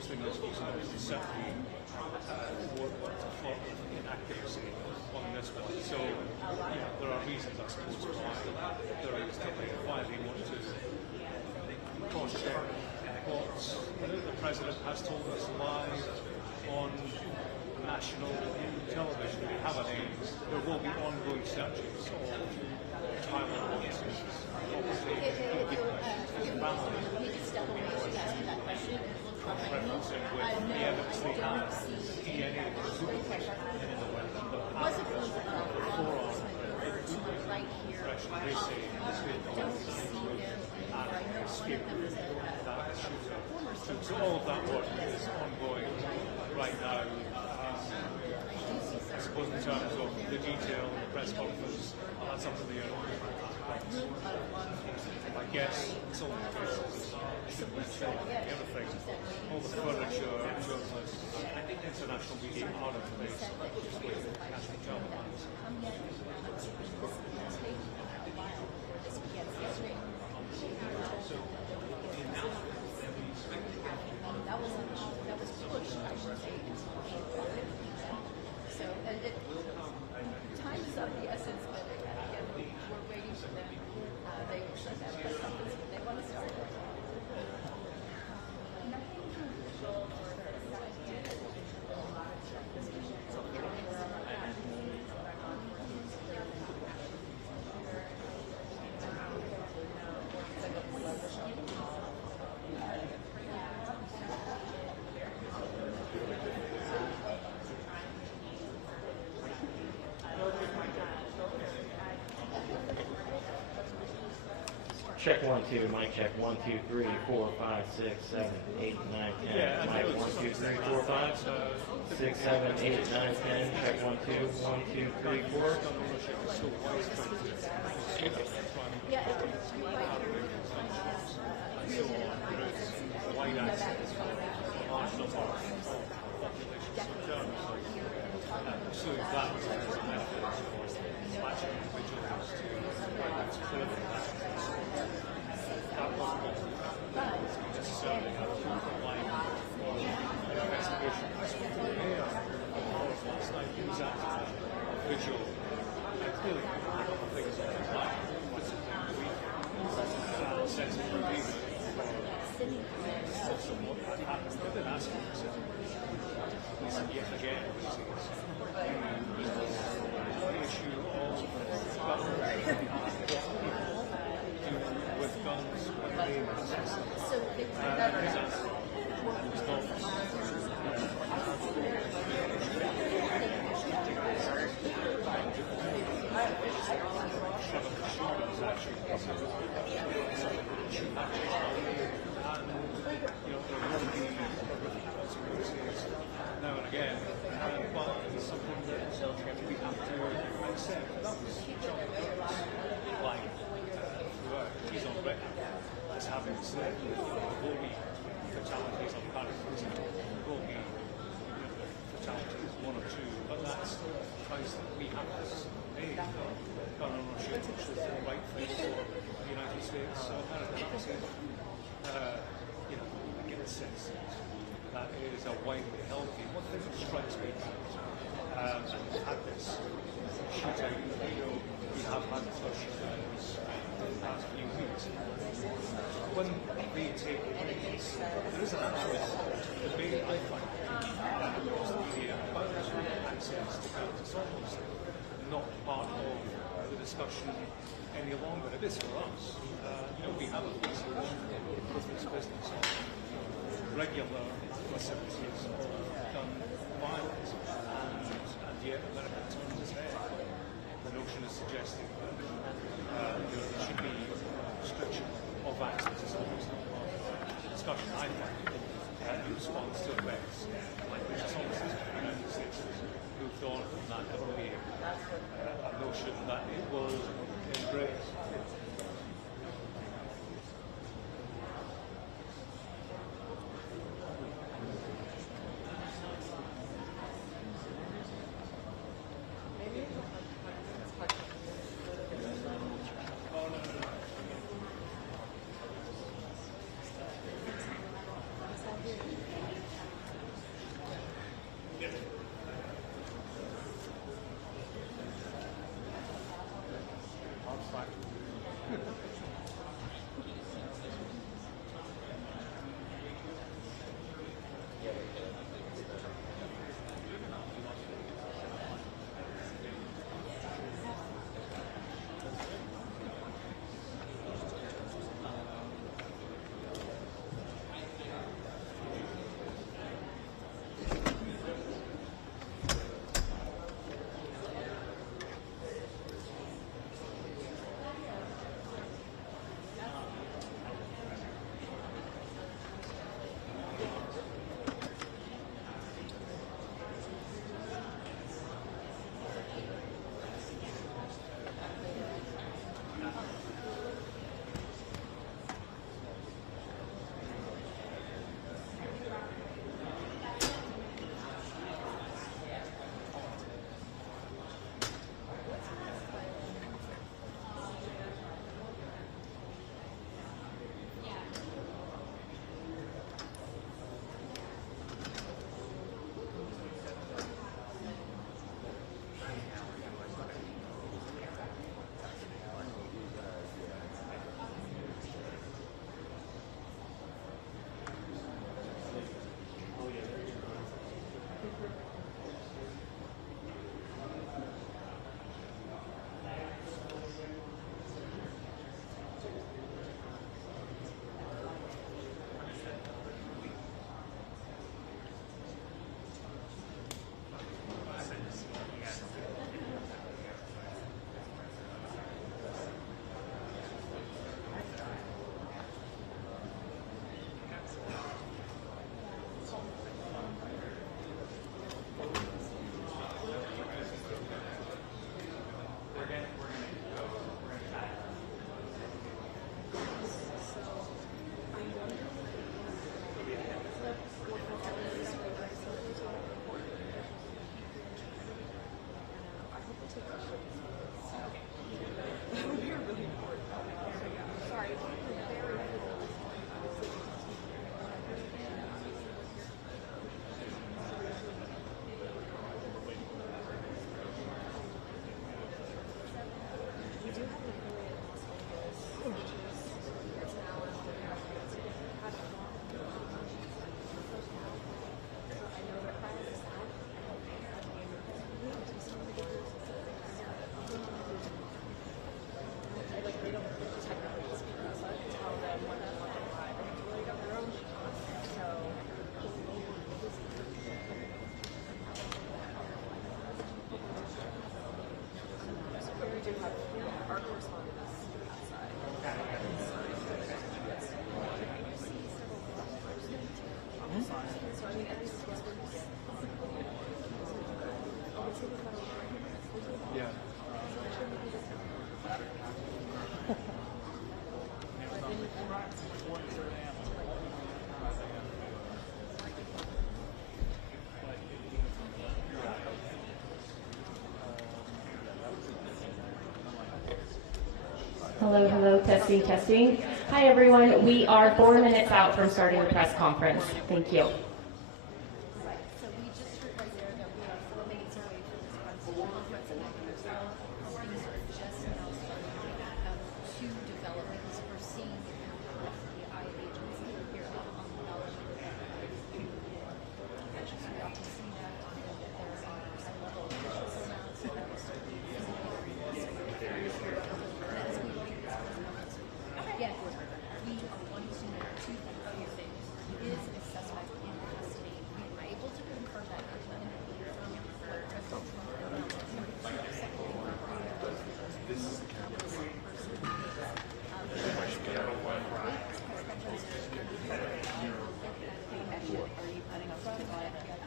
foremost thing is certainly for inaccuracy on this one. So there are reasons, I suppose, why they want to cross-check what the President has told us live on national television. We have a name. There will be ongoing searches of Thailand officers. Referencing with the evidence they have, DNA in the weapon, but right here. they say Don't see them. I know one of them is a so all of that work is ongoing right now. I suppose in terms of the detail of the press conference, that's up to the I guess it's all everything, all the furniture, journalists, international media are in place, just waiting for national televisions. That was pushed, I should say. So time is of the essence, but again, we're waiting for them. They shut that press conference when they want to start. Check 1 2, mic check 1 2 3 4 5 6 7 8 9 10. Mic 1 2 3 4 5 6 7 8 9 10. Check 1 2 1 2 3 4. Yeah, so that was now and again, but it's something that we have to accept. That was John Kirk's line throughout. He's on record as having said there will be fatalities on parachutes, there will be fatalities, one or two, but that's the price that we have to pay. Gun ownership, which is the right thing for the United States of America. I get a sense that is a widely held view. One thing that strikes me, and we've had this shootout, we have had such shootouts in the past few weeks. When they take place, there is an actual debate, I find, across the media about access to guns. It's almost not part of the discussion any longer. It is for us. We have a piece of business on regular facilities of gun violence, and yet America turns its head. The notion is suggesting that there should be restriction of access to almost not part of the discussion, I find, in response to events, which is almost as the United States has moved on from that earlier a notion that it will embrace. Hello, hello, testing, testing. Hi, everyone. We are 4 minutes out from starting the press conference. Thank you. Right, so we just heard right there that we are 4 minutes away from this press conference, and I think there's all things are just now starting. Two developments we're seeing FBI agents here on the ballot. We often see that there are some level of officials around, so that was again, we are wanting to know two things. Is a suspect in custody? We were able to confirm that in an interview from President Trump This is the camera. Are you planning on providing that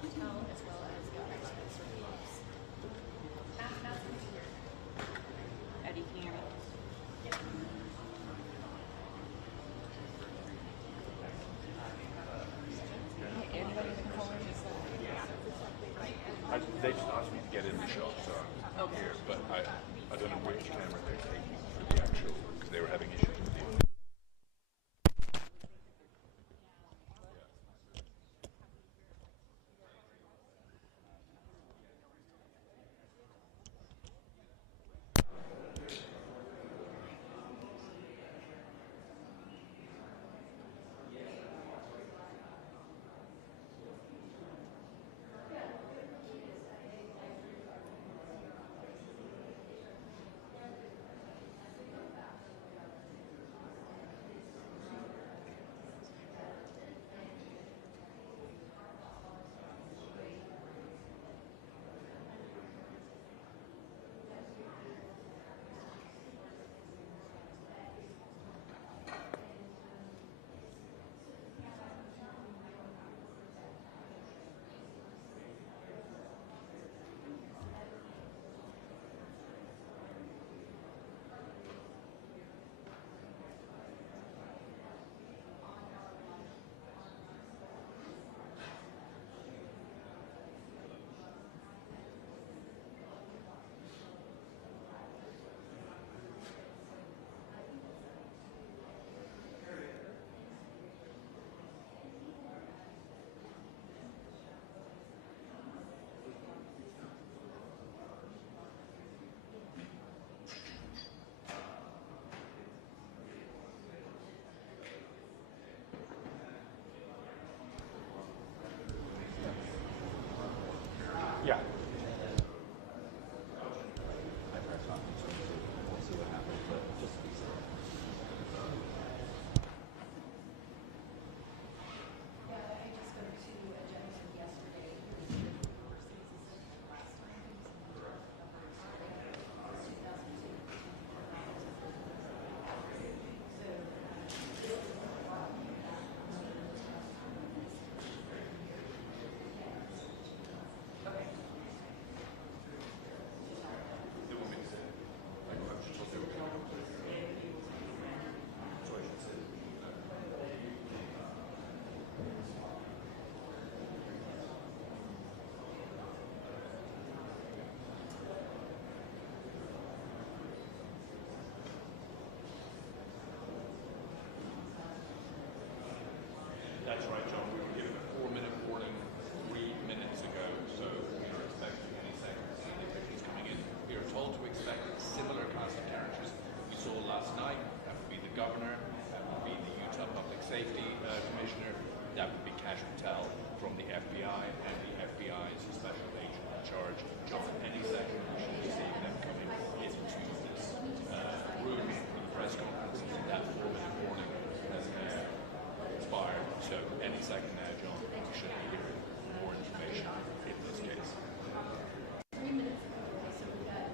hotel as well as Eddie, can you hear me? Anybody can call in this They just asked me to get in the shot, so I'm here. But I don't know which camera they're taking for the actual, because they were having issues with the. Yeah. That's right, John. We were given a 4-minute warning 3 minutes ago, so we are expecting any second to see the officials coming in. We are told to expect a similar cast of characters we saw last night. That would be the governor, that would be the Utah Public Safety Commissioner, that would be Cash Patel from the FBI, and the FBI's special agent in charge. John, any second we should be seeing them coming into this room for the press conference. That 4-minute warning has expired. So any second now, John, we should be hearing more information in this case. 3 minutes ago, so we got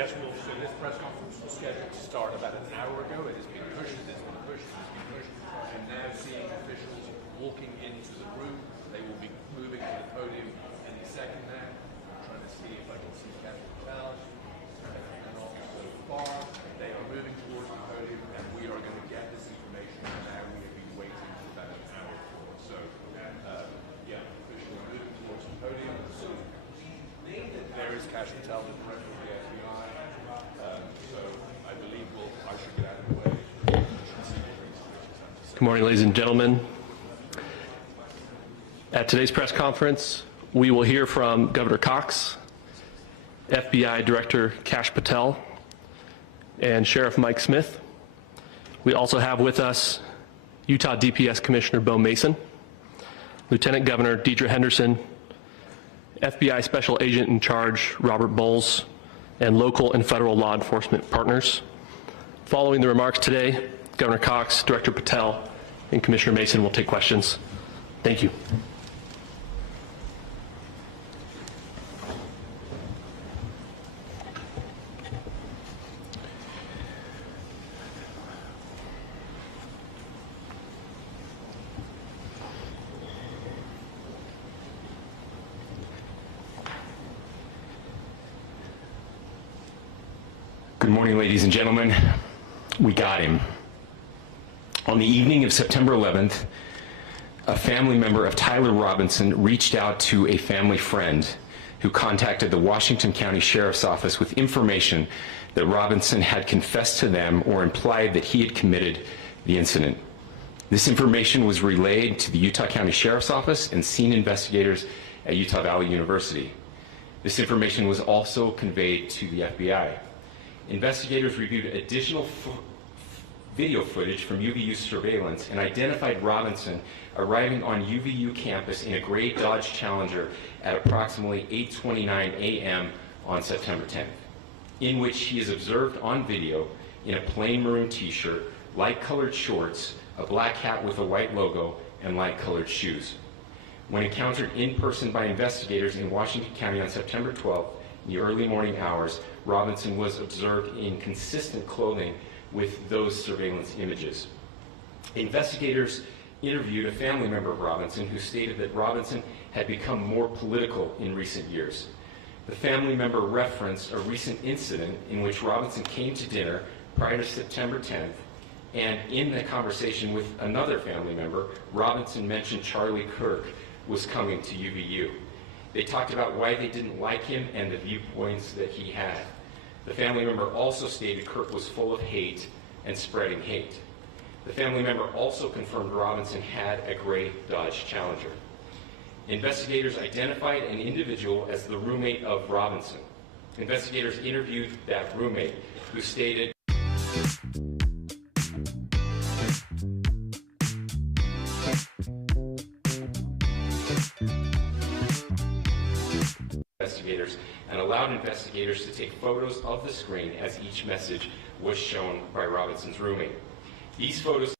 Yes, well, so this press conference was scheduled to start about an hour ago. It has been pushed, and now seeing officials walking into the room. They will be moving to the podium any second now. I'm trying to see if I can see Captain Patel. And all so far, they are moving towards the podium, and we are going to get this information. And now we have been waiting for about an hour for. So, yeah, officials moving towards the podium. So there is Cash Patel, the director of the FBI. So I believe I should get out of the way. Good morning, ladies and gentlemen. At today's press conference, we will hear from Governor Cox, FBI Director Kash Patel, and Sheriff Mike Smith. We also have with us Utah DPS Commissioner Bo Mason, Lieutenant Governor Deidre Henderson, FBI Special Agent in Charge Robert Bowles, and local and federal law enforcement partners. Following the remarks today, Governor Cox, Director Patel, and Commissioner Mason will take questions. Thank you. Good morning, ladies and gentlemen. We got him. On the evening of September 11th, a family member of Tyler Robinson reached out to a family friend who contacted the Washington County Sheriff's Office with information that Robinson had confessed to them or implied that he had committed the incident. This information was relayed to the Utah County Sheriff's Office and scene investigators at Utah Valley University. This information was also conveyed to the FBI. Investigators reviewed additional video footage from UVU surveillance and identified Robinson arriving on UVU campus in a gray Dodge Challenger at approximately 8:29 a.m. on September 10th, in which he is observed on video in a plain maroon t-shirt, light-colored shorts, a black hat with a white logo, and light-colored shoes. When encountered in person by investigators in Washington County on September 12th, in the early morning hours, Robinson was observed in consistent clothing with those surveillance images. Investigators interviewed a family member of Robinson who stated that Robinson had become more political in recent years. The family member referenced a recent incident in which Robinson came to dinner prior to September 10th, and in the conversation with another family member, Robinson mentioned Charlie Kirk was coming to UVU. They talked about why they didn't like him and the viewpoints that he had. The family member also stated Kirk was full of hate and spreading hate. The family member also confirmed Robinson had a gray Dodge Challenger. Investigators identified an individual as the roommate of Robinson. Investigators interviewed that roommate, who stated investigators and allowed investigators to take photos of the screen as each message was shown by Robinson's roommate. These photos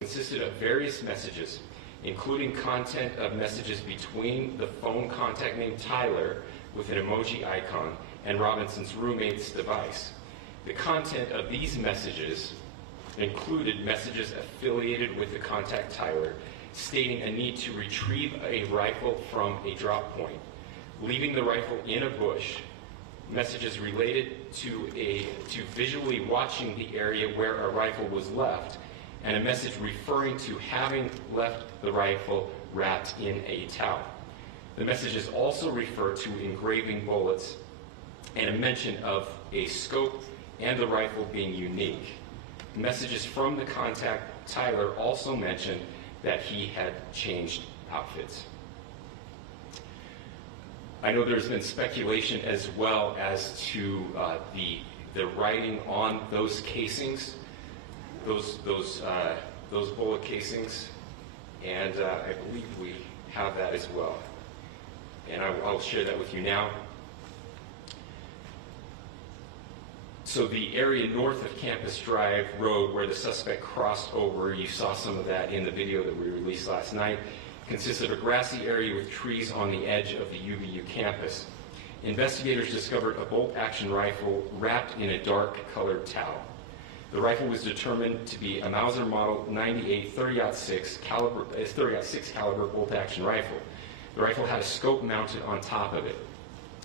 consisted of various messages, including content of messages between the phone contact named Tyler with an emoji icon and Robinson's roommate's device. The content of these messages included messages affiliated with the contact Tyler, stating a need to retrieve a rifle from a drop point, leaving the rifle in a bush, messages related to visually watching the area where a rifle was left, and a message referring to having left the rifle wrapped in a towel. The messages also refer to engraving bullets and a mention of a scope and the rifle being unique. Messages from the contact Tyler also mentioned that he had changed outfits. I know there's been speculation as well as to the writing on those casings, those bullet casings, and I believe we have that as well. And I'll share that with you now. So the area north of Campus Drive Road where the suspect crossed over, you saw some of that in the video that we released last night, consists of a grassy area with trees on the edge of the UVU campus. Investigators discovered a bolt-action rifle wrapped in a dark-colored towel. The rifle was determined to be a Mauser Model 98 30-06 caliber bolt-action rifle. The rifle had a scope mounted on top of it.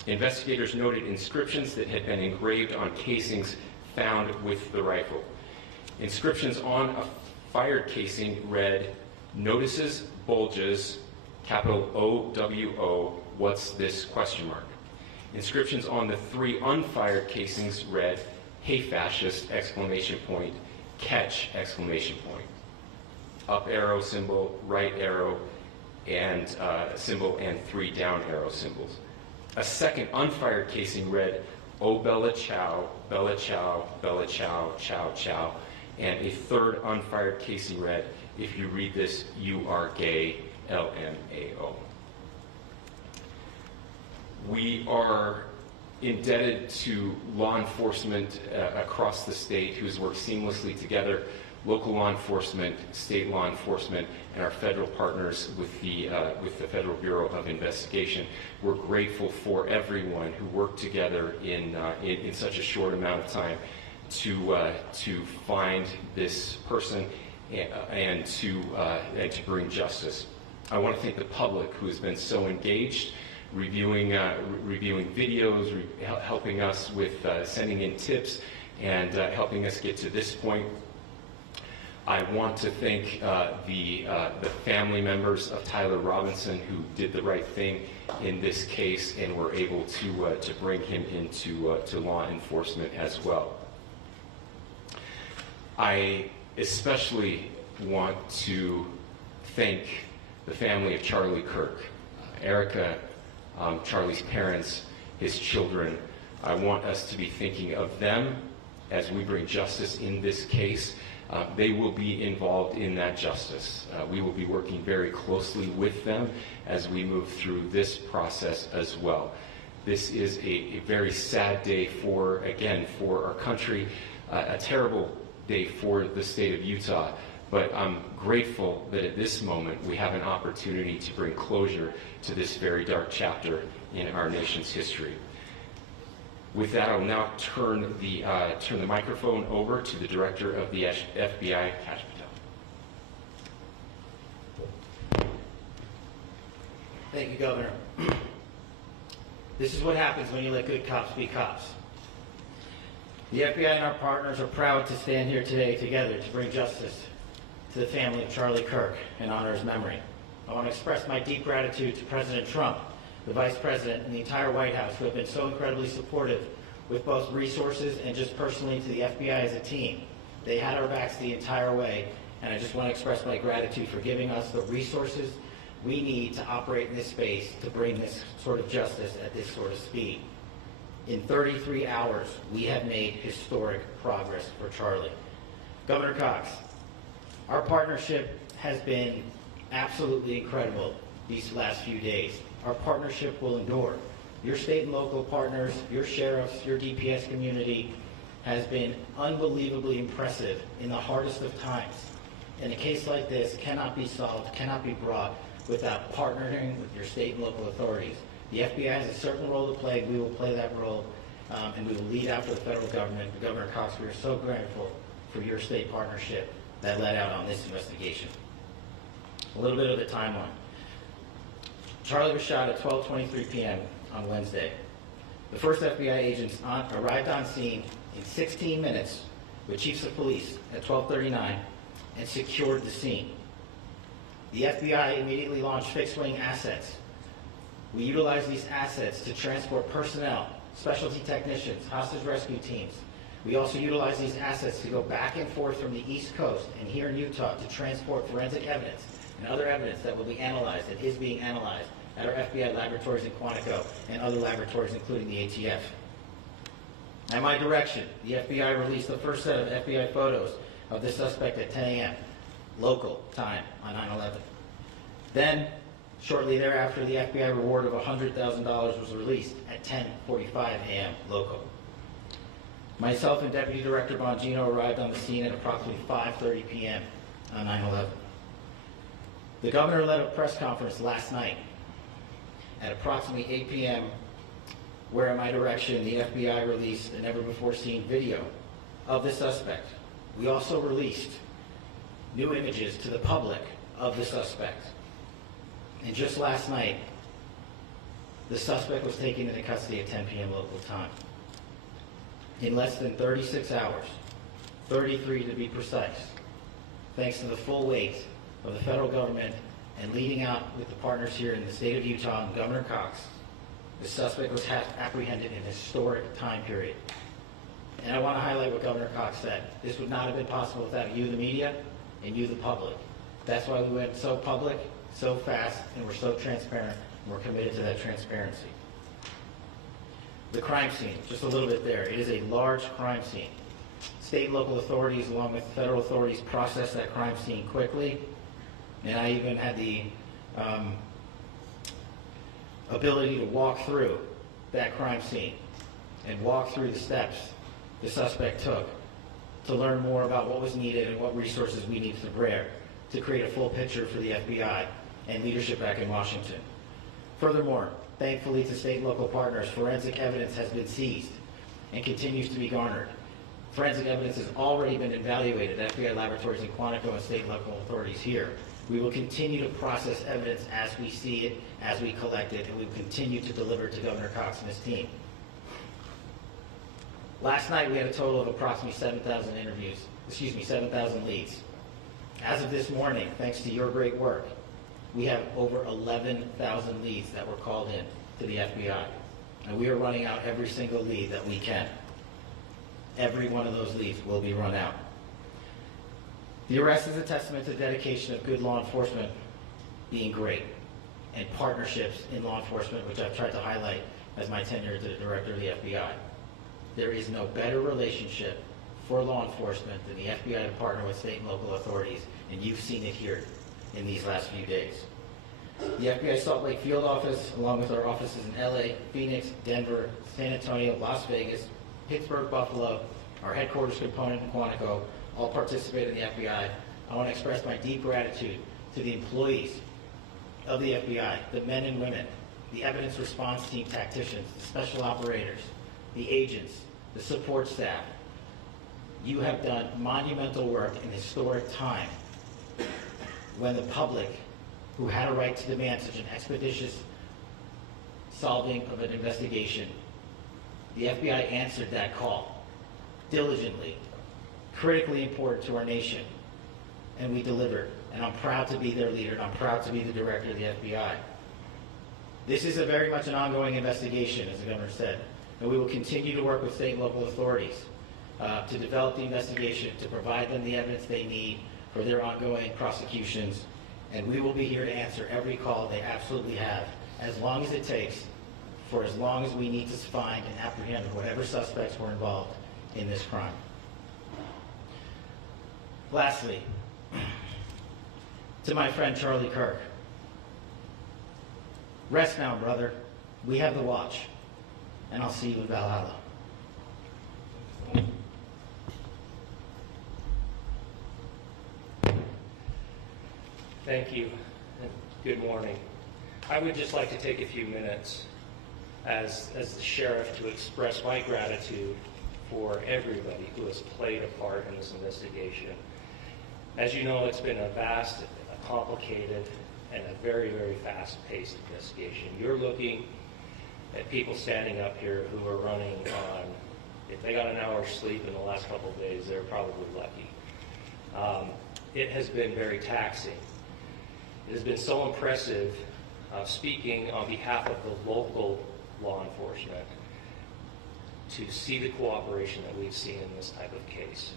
Investigators noted inscriptions that had been engraved on casings found with the rifle. Inscriptions on a fired casing read, "Notices, bulges, capital O-W-O, what's this, question mark." Inscriptions on the 3 unfired casings read, "Hey fascist, exclamation point, catch, exclamation point." Up arrow symbol, right arrow, and symbol, and 3 down arrow symbols. A second unfired casing read, "Oh Bella Chow, Bella Chow, Bella Chow, Chow Chow," and a third unfired casing read, "If you read this, you are gay, LMAO." We are indebted to law enforcement across the state who has worked seamlessly together, local law enforcement, state law enforcement, and our federal partners with the Federal Bureau of Investigation. We're grateful for everyone who worked together in such a short amount of time to find this person and to bring justice. I want to thank the public who has been so engaged, reviewing videos, helping us with sending in tips, and helping us get to this point. I want to thank the family members of Tyler Robinson who did the right thing in this case and were able to bring him into to law enforcement as well. I especially want to thank the family of Charlie Kirk, Erica, Charlie's parents, his children. I want us to be thinking of them as we bring justice in this case. They will be involved in that justice. We will be working very closely with them as we move through this process as well. This is a very sad day for our country, a terrible day for the state of Utah, but I'm grateful that at this moment we have an opportunity to bring closure to this very dark chapter in our nation's history. With that, I'll now turn the microphone over to the Director of the FBI, Kash Patel. Thank you, Governor. This is what happens when you let good cops be cops. The FBI and our partners are proud to stand here today together to bring justice to the family of Charlie Kirk and honor his memory. I want to express my deep gratitude to President Trump, the Vice President, and the entire White House who have been so incredibly supportive with both resources and just personally to the FBI as a team. They had our backs the entire way, and I just want to express my gratitude for giving us the resources we need to operate in this space to bring this sort of justice at this sort of speed. In 33 hours, we have made historic progress for Charlie. Governor Cox, our partnership has been absolutely incredible these last few days. Our partnership will endure. Your state and local partners, your sheriffs, your DPS community has been unbelievably impressive in the hardest of times. And a case like this cannot be solved, cannot be brought without partnering with your state and local authorities. The FBI has a certain role to play. We will play that role, and we will lead after the federal government. But Governor Cox, we are so grateful for your state partnership that led out on this investigation. A little bit of the timeline. Charlie was shot at 12:23 p.m. on Wednesday. The first FBI agents arrived on scene in 16 minutes with chiefs of police at 12:39 and secured the scene. The FBI immediately launched fixed-wing assets. We utilized these assets to transport personnel, specialty technicians, hostage rescue teams. We also utilized these assets to go back and forth from the East Coast and here in Utah to transport forensic evidence and other evidence that will be analyzed and is being analyzed at our FBI laboratories in Quantico and other laboratories, including the ATF. At my direction, the FBI released the first set of FBI photos of the suspect at 10 a.m. local time on 9/11. Then, shortly thereafter, the FBI reward of $100,000 was released at 10:45 a.m. local. Myself and Deputy Director Bongino arrived on the scene at approximately 5:30 p.m. on 9/11. The governor led a press conference last night at approximately 8 p.m., where at my direction, the FBI released a never-before-seen video of the suspect. We also released new images to the public of the suspect. And just last night, the suspect was taken into custody at 10 p.m. local time. In less than 36 hours, 33 to be precise, thanks to the full weight of the federal government and leading out with the partners here in the state of Utah and Governor Cox, the suspect was apprehended in a historic time period. And I want to highlight what Governor Cox said. This would not have been possible without you, the media, and you, the public. That's why we went so public, so fast, and we're so transparent, and we're committed to that transparency. The crime scene, just a little bit there. It is a large crime scene. State and local authorities, along with federal authorities, processed that crime scene quickly, and I even had the ability to walk through that crime scene and walk through the steps the suspect took to learn more about what was needed and what resources we needed to bear to create a full picture for the FBI and leadership back in Washington. Furthermore, thankfully to state and local partners, forensic evidence has been seized and continues to be garnered. Forensic evidence has already been evaluated at FBI laboratories in Quantico and state and local authorities here. We will continue to process evidence as we see it, as we collect it, and we will continue to deliver to Governor Cox and his team. Last night, we had a total of approximately 7,000 leads. As of this morning, thanks to your great work, we have over 11,000 leads that were called in to the FBI. And we are running out every single lead that we can. Every one of those leads will be run out. The arrest is a testament to the dedication of good law enforcement being great, and partnerships in law enforcement, which I've tried to highlight as my tenure as the director of the FBI. There is no better relationship for law enforcement than the FBI to partner with state and local authorities, and you've seen it here in these last few days. The FBI Salt Lake Field Office, along with our offices in LA, Phoenix, Denver, San Antonio, Las Vegas, Pittsburgh, Buffalo, our headquarters component in Quantico, all participate in the FBI. I want to express my deep gratitude to the employees of the FBI, the men and women, the evidence response team tacticians, the special operators, the agents, the support staff. You have done monumental work in historic time when the public, who had a right to demand such an expeditious solving of an investigation, the FBI answered that call diligently, critically important to our nation, and we delivered. And I'm proud to be their leader, and I'm proud to be the director of the FBI. This is very much an ongoing investigation, as the governor said, and we will continue to work with state and local authorities to develop the investigation, to provide them the evidence they need for their ongoing prosecutions, and we will be here to answer every call they absolutely have, as long as it takes, for as long as we need to find and apprehend whatever suspects were involved in this crime. Lastly, to my friend Charlie Kirk, rest now, brother. We have the watch, and I'll see you in Valhalla. Thank you, and good morning. I would just like to take a few minutes as the sheriff to express my gratitude for everybody who has played a part in this investigation. As you know, it's been a vast, a complicated, and a very, very fast-paced investigation. You're looking at people standing up here who are running on, if they got an hour's sleep in the last couple of days, they're probably lucky. It has been very taxing. It has been so impressive, speaking on behalf of the local law enforcement, to see the cooperation that we've seen in this type of case.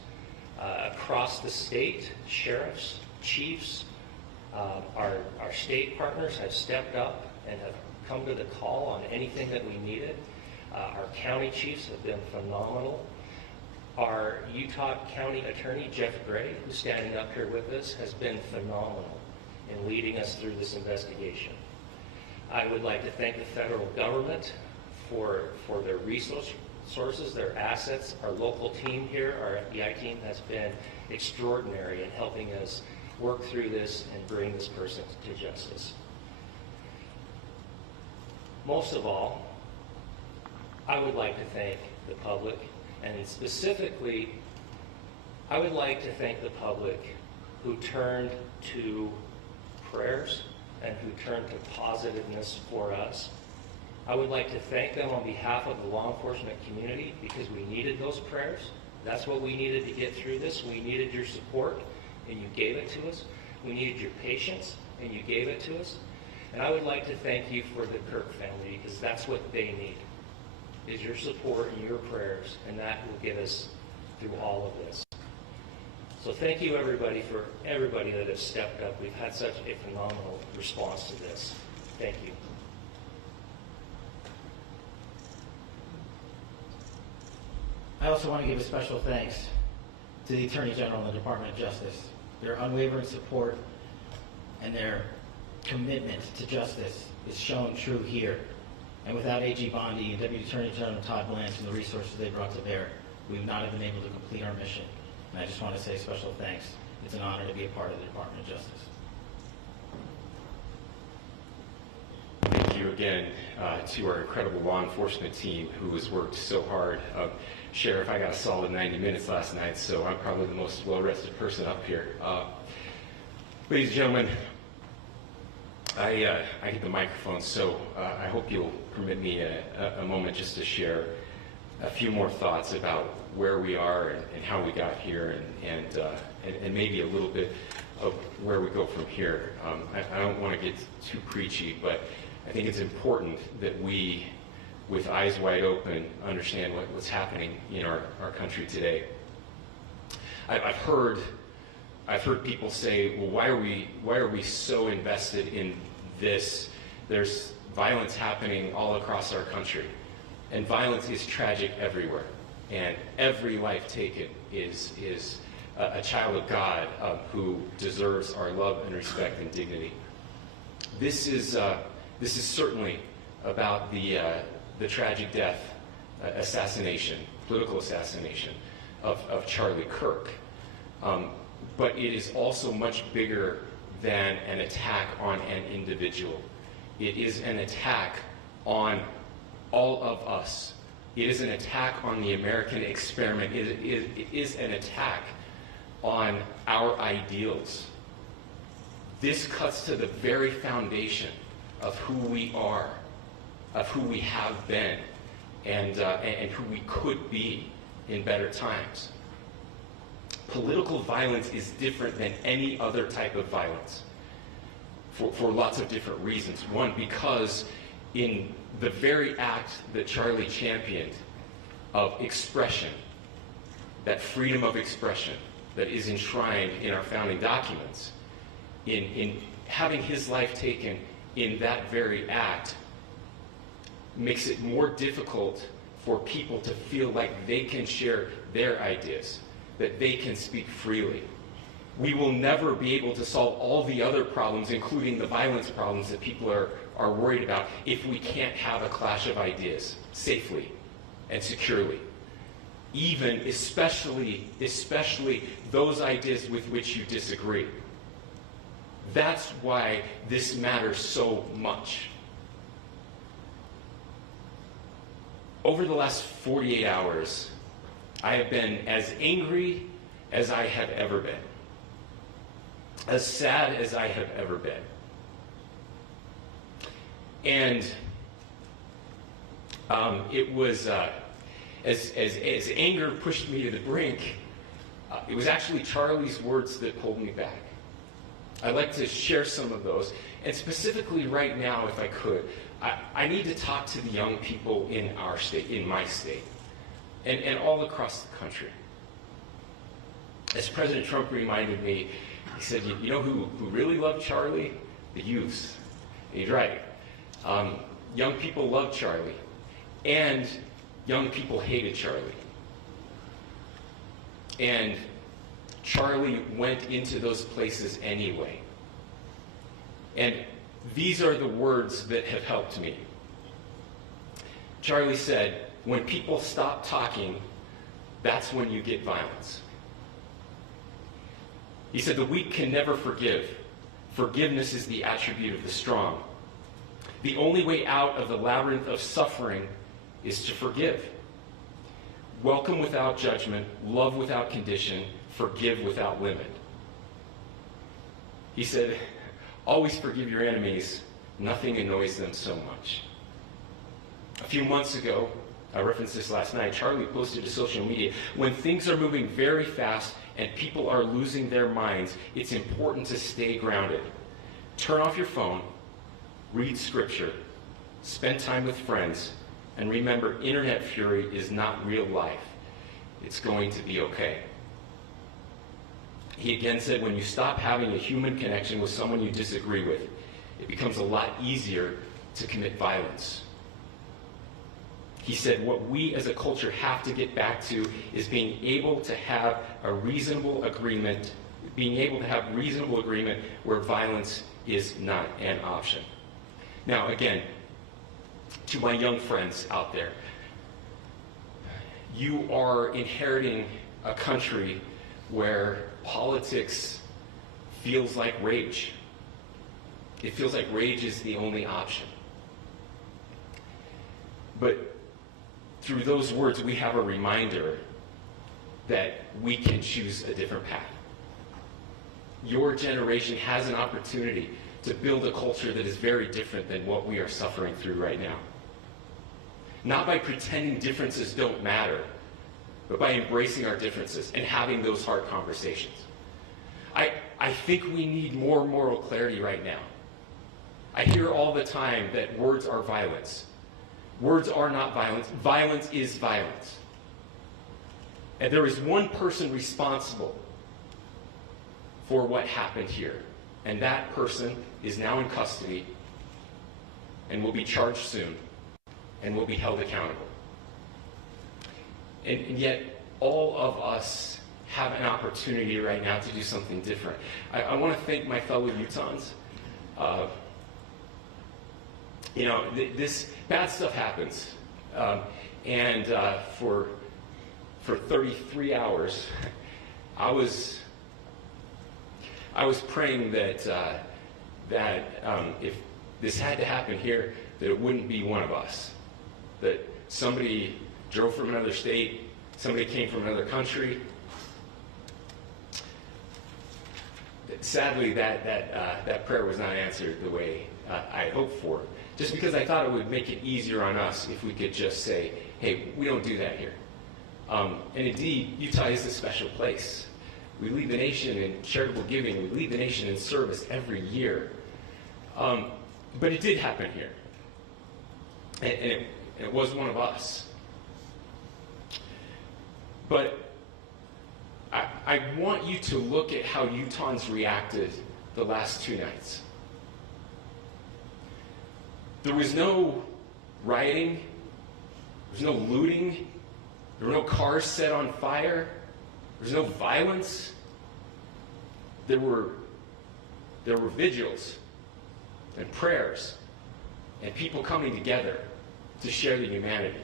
Across the state, sheriffs, chiefs, our state partners have stepped up and have come to the call on anything that we needed. Our county chiefs have been phenomenal. Our Utah County Attorney, Jeff Gray, who's standing up here with us, has been phenomenal in leading us through this investigation. I would like to thank the federal government for their resources, their assets. Our local team here, our FBI team, has been extraordinary in helping us work through this and bring this person to justice. Most of all, I would like to thank the public, and specifically, I would like to thank the public who turned to prayers and who turned to positiveness for us. I would like to thank them on behalf of the law enforcement community because we needed those prayers. That's what we needed to get through this. We needed your support, and you gave it to us. We needed your patience, and you gave it to us. And I would like to thank you for the Kirk family because that's what they need, is your support and your prayers, and that will get us through all of this. So thank you everybody for everybody that has stepped up. We've had such a phenomenal response to this. Thank you. I also want to give a special thanks to the Attorney General and the Department of Justice. Their unwavering support and their commitment to justice is shown true here. And without AG Bondi and Deputy Attorney General Todd Blanche and the resources they brought to bear, we would not have been able to complete our mission. And I just want to say special thanks. It's an honor to be a part of the Department of Justice. Thank you again to our incredible law enforcement team who has worked so hard. Sheriff, I got a solid 90 minutes last night, so I'm probably the most well-rested person up here. Ladies and gentlemen, I get the microphone, so I hope you'll permit me a moment just to share a few more thoughts about where we are and how we got here and maybe a little bit of where we go from here. I don't want to get too preachy, but I think it's important that we, with eyes wide open, understand what's happening in our country today. I've heard people say, well, why are we so invested in this? There's violence happening all across our country, and violence is tragic everywhere, and every life taken is a child of God who deserves our love and respect and dignity. This is certainly about the tragic death, political assassination of Charlie Kirk. But it is also much bigger than an attack on an individual. It is an attack on all of us. It is an attack on the American experiment. It is an attack on our ideals. This cuts to the very foundation of who we are, of who we have been, and who we could be in better times. Political violence is different than any other type of violence for lots of different reasons. One, because in the very act that Charlie championed of expression, that freedom of expression that is enshrined in our founding documents, in having his life taken in that very act, makes it more difficult for people to feel like they can share their ideas, that they can speak freely. We will never be able to solve all the other problems, including the violence problems that people are worried about, if we can't have a clash of ideas safely and securely. Especially those ideas with which you disagree. That's why this matters so much. Over the last 48 hours, I have been as angry as I have ever been, as sad as I have ever been. And it was, as anger pushed me to the brink, it was actually Charlie's words that pulled me back. I'd like to share some of those. And specifically right now, if I could, I need to talk to the young people in our state, in my state, and all across the country. As President Trump reminded me, he said, you know who really loved Charlie? The youth. And he's right. Young people loved Charlie, and young people hated Charlie. And Charlie went into those places anyway. And these are the words that have helped me. Charlie said, when people stop talking, that's when you get violence. He said, the weak can never forgive. Forgiveness is the attribute of the strong. The only way out of the labyrinth of suffering is to forgive. Welcome without judgment, love without condition, forgive without limit. He said, always forgive your enemies. Nothing annoys them so much. A few months ago, I referenced this last night, Charlie posted to social media, when things are moving very fast and people are losing their minds, it's important to stay grounded. Turn off your phone, read scripture, spend time with friends, and remember, internet fury is not real life. It's going to be okay. He again said, when you stop having a human connection with someone you disagree with, it becomes a lot easier to commit violence. He said, what we as a culture have to get back to is being able to have a reasonable agreement, where violence is not an option. Now, again, to my young friends out there, you are inheriting a country where politics feels like rage. It feels like rage is the only option. But through those words, we have a reminder that we can choose a different path. Your generation has an opportunity to build a culture that is very different than what we are suffering through right now. Not by pretending differences don't matter, but by embracing our differences and having those hard conversations. I think we need more moral clarity right now. I hear all the time that words are violence. Words are not violence. Violence is violence. And there is one person responsible for what happened here. And that person is now in custody and will be charged soon and will be held accountable. And yet, all of us have an opportunity right now to do something different. I want to thank my fellow Utahns. This bad stuff happens. For 33 hours, I was praying that if this had to happen here, that it wouldn't be one of us. That somebody drove from another state, somebody came from another country. Sadly, that prayer was not answered the way I hoped for. Just because I thought it would make it easier on us if we could just say, hey, we don't do that here. And indeed, Utah is a special place. We lead the nation in charitable giving. We lead the nation in service every year. But it did happen here. And it was one of us. But I want you to look at how Utahns reacted the last 2 nights. There was no rioting. There was no looting. There were no cars set on fire. There was no violence. There were vigils and prayers and people coming together to share the humanity.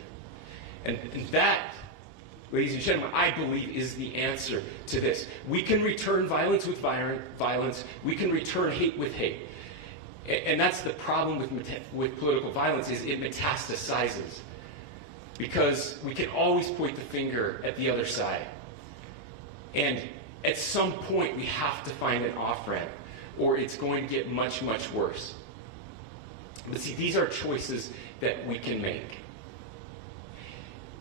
And that, ladies and gentlemen, I believe is the answer to this. We can return violence with violence. We can return hate with hate. And that's the problem with political violence, is it metastasizes. Because we can always point the finger at the other side. And at some point, we have to find an off-ramp, or it's going to get much, much worse. But see, these are choices that we can make.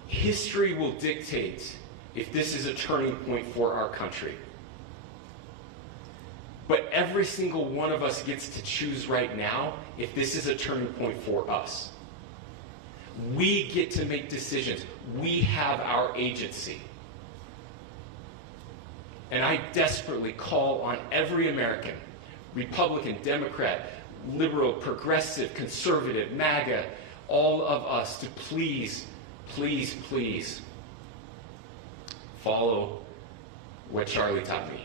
History will dictate if this is a turning point for our country. But every single one of us gets to choose right now if this is a turning point for us. We get to make decisions. We have our agency. And I desperately call on every American, Republican, Democrat, liberal, progressive, conservative, MAGA, all of us to please, please, please follow what Charlie taught me.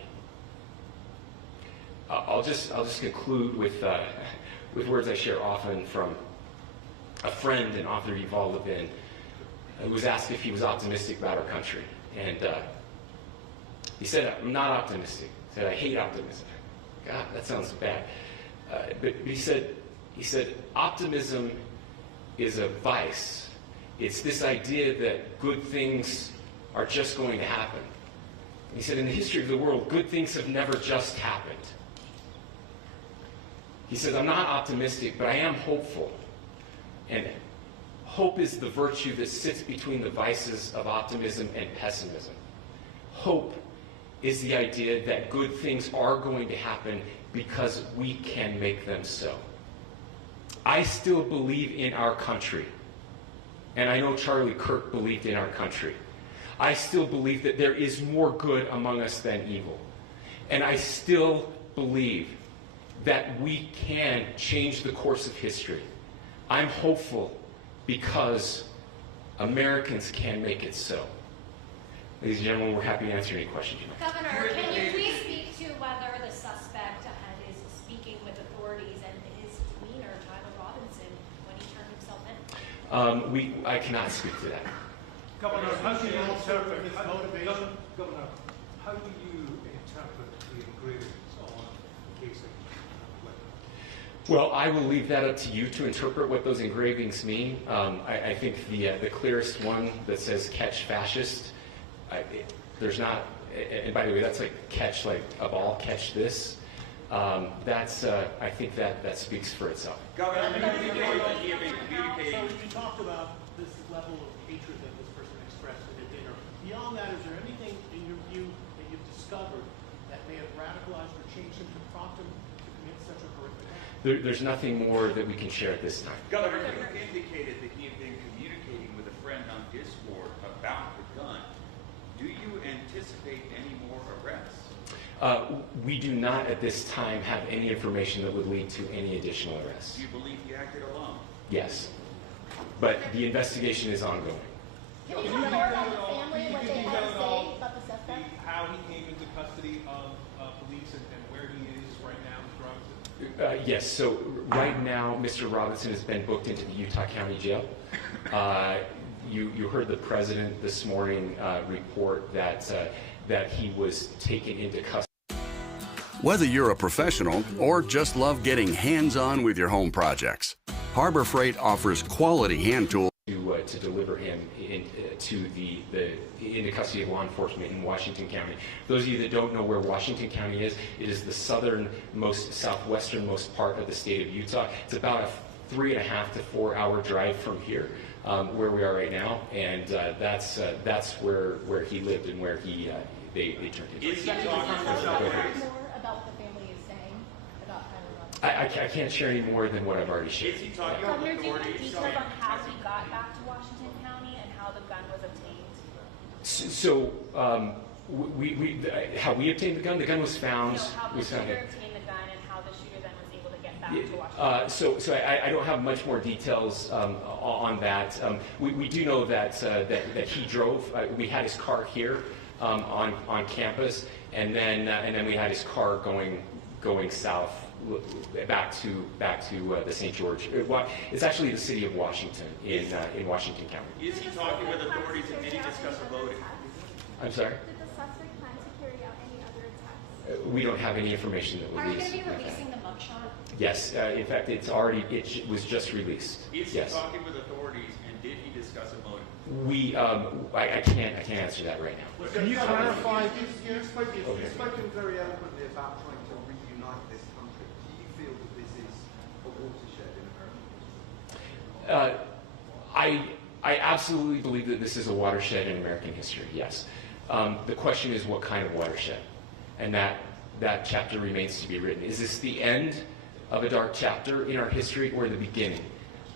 I'll just conclude with words I share often from a friend and author Yuval Levin, who was asked if he was optimistic about our country. And he said, I'm not optimistic. He said, I hate optimism. God, that sounds bad. But he said, optimism is a vice. It's this idea that good things are just going to happen. And he said, in the history of the world, good things have never just happened. He said, I'm not optimistic, but I am hopeful. And hope is the virtue that sits between the vices of optimism and pessimism. Hope is the idea that good things are going to happen because we can make them so. I still believe in our country. And I know Charlie Kirk believed in our country. I still believe that there is more good among us than evil. And I still believe that we can change the course of history. I'm hopeful because Americans can make it so. Ladies and gentlemen, we're happy to answer any questions you have. Governor, can you please speak to whether the suspect is speaking with authorities and his demeanor, Tyler Robinson, when he turned himself in? I cannot speak to that. Governor, how do you interpret his motivation? Governor, how do you interpret the engravings on the casing? Well, I will leave that up to you to interpret what those engravings mean. I think the clearest one that says "catch fascist," there's not. And by the way, that's like catch like a ball, catch this. That's I think that speaks for itself. Governor, so you talked about this level of hatred that this person expressed at a dinner. Beyond that, is there anything in your view that you've discovered that may have radicalized or changed him to prompt him to commit such a horrific act? There's nothing more that we can share at this time. Governor, Kirk indicated that he had been communicating with a friend on Discord about the gun. Do you anticipate any more arrests? We do not at this time have any information that would lead to any additional arrests. Do you believe he acted alone? Yes. But the investigation is ongoing. Can you report on the family what they had to say about the suspect? How he came into custody of police and where he is right now, Mr. Robinson? Yes, so right now, Mr. Robinson has been booked into the Utah County Jail. You heard the president this morning report that he was taken into custody. Whether you're a professional or just love getting hands-on with your home projects, Harbor Freight offers quality hand tools To deliver him into custody of law enforcement in Washington County. Those of you that don't know where Washington County is, it is the southernmost, southwesternmost part of the state of Utah. It's about a 3.5 to 4 hour drive from here, where we are right now, and that's where he lived and where they turned him. Is he talking more about the family is saying about Tyler Robinson? I can't share any more than what I've already shared. Is he talking Governor, with do you have authorities? details on how he got back to Washington County and how the gun was obtained? So, how we obtained the gun? The gun was found. No, how the was found. shooter obtained the gun and how the shooter then was able to get back to Washington. So I don't have much more details on that. We do know that he drove. We had his car here on campus, and then we had his car going south back to the St. George. It's actually the city of Washington in Washington County. Is he talking with authorities and did he discuss a voting? I'm sorry. Did the suspect plan to carry out any other attacks? We don't have any information that Are you released. going to be releasing the mugshot? Yes. In fact, it was just released. Is he Yes. talking with authorities and did he discuss a motive? I can't answer that right now. Can you clarify? You've spoken very eloquently about trying to reunite this country. Do you feel that this is a watershed in American history? I absolutely believe that this is a watershed in American history, yes. The question is what kind of watershed? And that chapter remains to be written. Is this the end of a dark chapter in our history or the beginning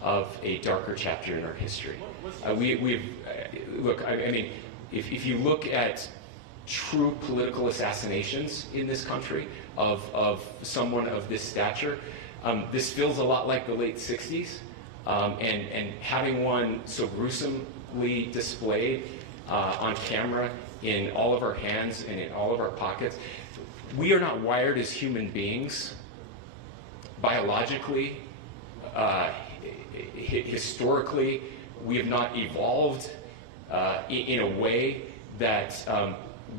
of a darker chapter in our history? Look, I mean, if you look at true political assassinations in this country of someone of this stature, This feels a lot like the late 60s, and having one so gruesomely displayed on camera in all of our hands and in all of our pockets. We are not wired as human beings, biologically, historically. We have not evolved in a way that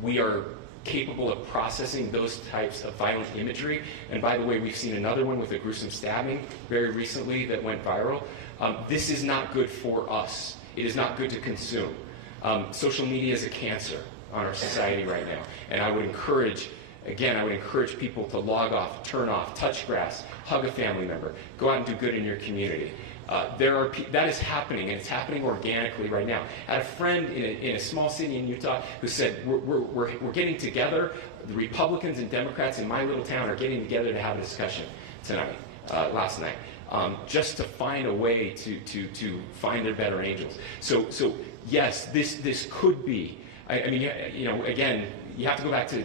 we are capable of processing those types of violent imagery. And by the way, we've seen another one with a gruesome stabbing very recently that went viral. This is not good for us. It is not good to consume. Social media is a cancer on our society right now. And I would encourage, again, I would encourage people to log off, turn off, touch grass, hug a family member, go out and do good in your community. That is happening, and it's happening organically right now. I had a friend in a small city in Utah who said, we're getting together, the Republicans and Democrats in my little town are getting together to have a discussion tonight, last night, just to find a way to find their better angels. So yes, this could be, I mean, you know, again, you have to go back to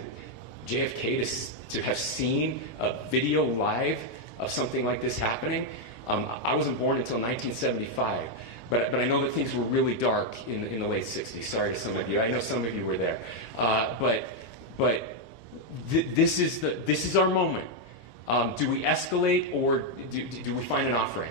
JFK to have seen a video live of something like this happening. I wasn't born until 1975, but I know that things were really dark in the late 60s. Sorry to some of you. I know some of you were there. This is our moment. Do we escalate, or do we find an off-ramp?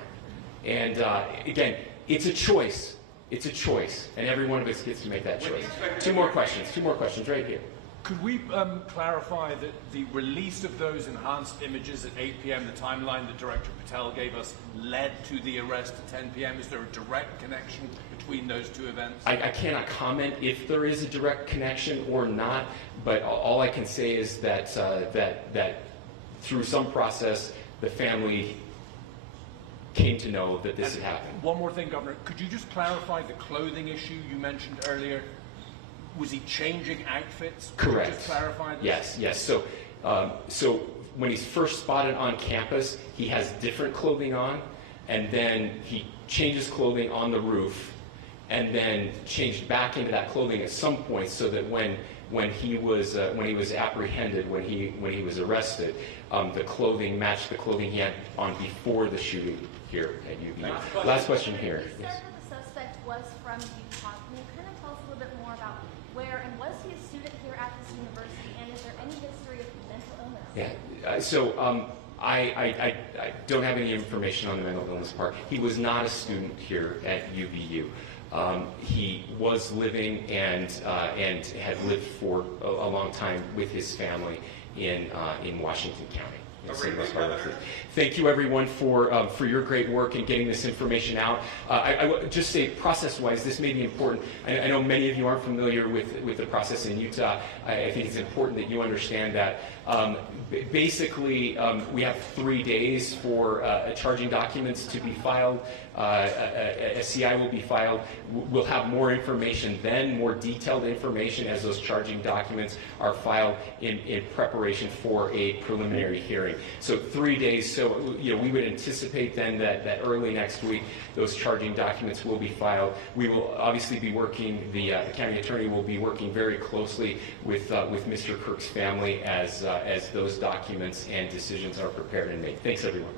And again, it's a choice. It's a choice, and every one of us gets to make that choice. Two more questions right here. Could we clarify that the release of those enhanced images at 8 p.m., the timeline that Director Patel gave us, led to the arrest at 10 p.m.? Is there a direct connection between those two events? I cannot comment if there is a direct connection or not, but all I can say is that that through some process, the family came to know that this had happened. One more thing, Governor. Could you just clarify the clothing issue you mentioned earlier? Was he changing outfits? Correct. Could you just clarify this? Yes. So when he's first spotted on campus, he has different clothing on, and then he changes clothing on the roof, and then changed back into that clothing at some point, so that when he was apprehended, when he was arrested, the clothing matched the clothing he had on before the shooting here at UVU. Last question here. You said that the suspect was from Utah. Can you kind of tell us a little bit more about where, and was he a student here at this university, and is there any history of mental illness? Yeah. So I don't have any information on the mental illness part. He was not a student here at UVU. He was living and had lived for a long time with his family in Washington County. Thank you, everyone, for your great work in getting this information out. I would just say, process-wise, this may be important. I know many of you aren't familiar with the process in Utah. I think it's important that you understand that. Basically, we have 3 days for charging documents to be filed. A CI will be filed. We'll have more information then, more detailed information as those charging documents are filed in preparation for a preliminary hearing. So 3 days. So we would anticipate then that early next week those charging documents will be filed. We will obviously be working. The county attorney will be working very closely with Mr. Kirk's family as those documents and decisions are prepared and made. Thanks, everyone.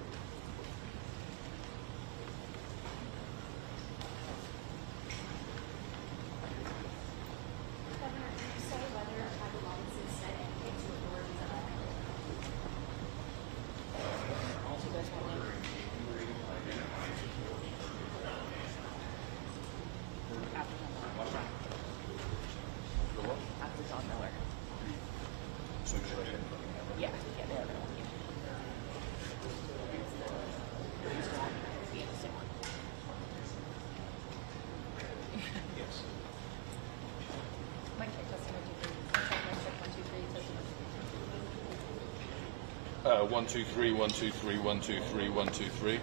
One, two, three, 1, 2, 3, 1, 2, 3, 1, 2, 3.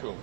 Cool.